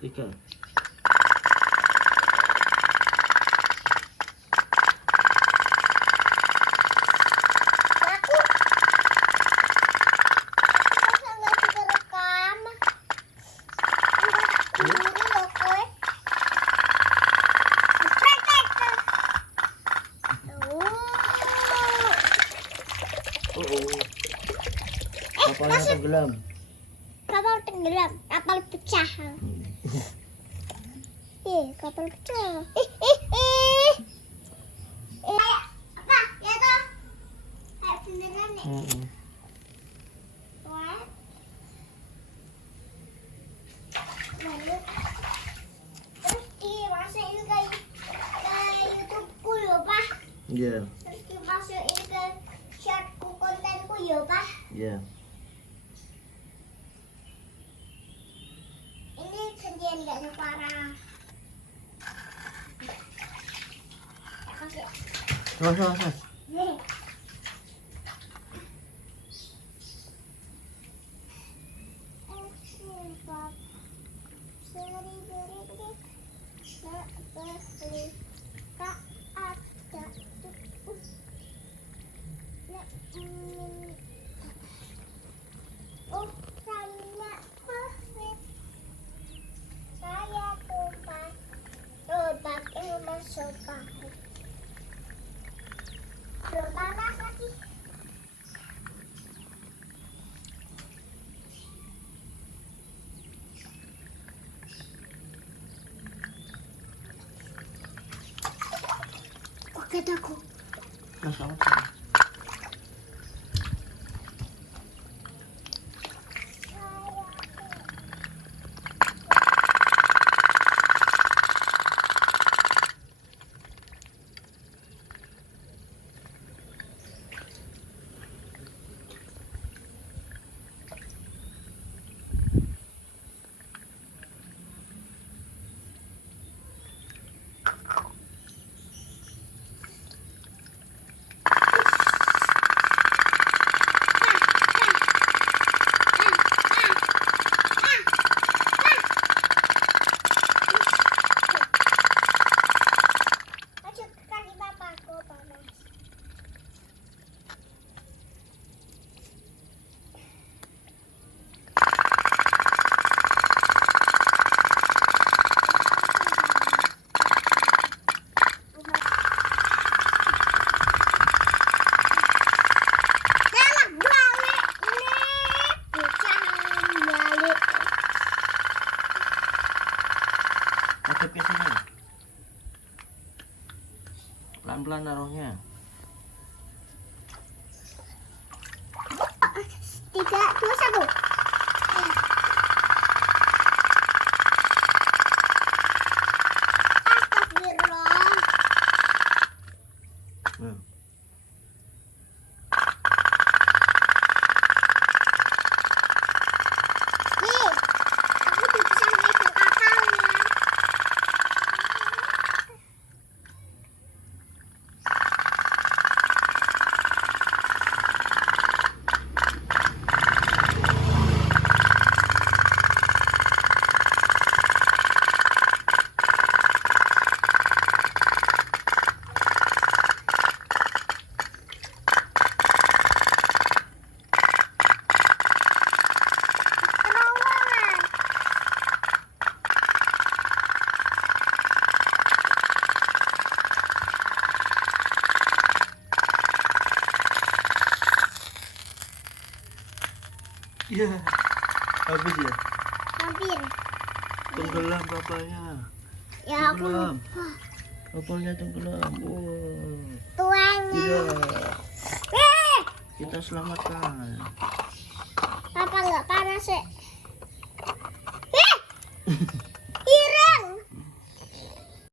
3. Kapalnya tenggelam. Kapal tenggelam, kapal pecah. Kapal pecah. Apa? Ya toh? Kayak beneran nih. Wah. Lalu terus dimasukin ke YouTube-ku ya, Pak. Iya. Terus dimasukin ke shortku kontenku ya, Pak. Iya. Ini kejadian gak separah. Awas. Nih. Sofa. Belum panas lagi. Oke, aku. Masalah. Pelan-pelan naruhnya. 3, 2, 1. Astagfirullah. Nih, aku bisa megang kapalnya. Iya. Habis ya? Hampir. Tenggelam kapalnya. Ya aku Tenggelam. lupa. Kapalnya tenggelam. Wow. Tuanya. Iya. Kita selamatkan. Papa nggak panas sih.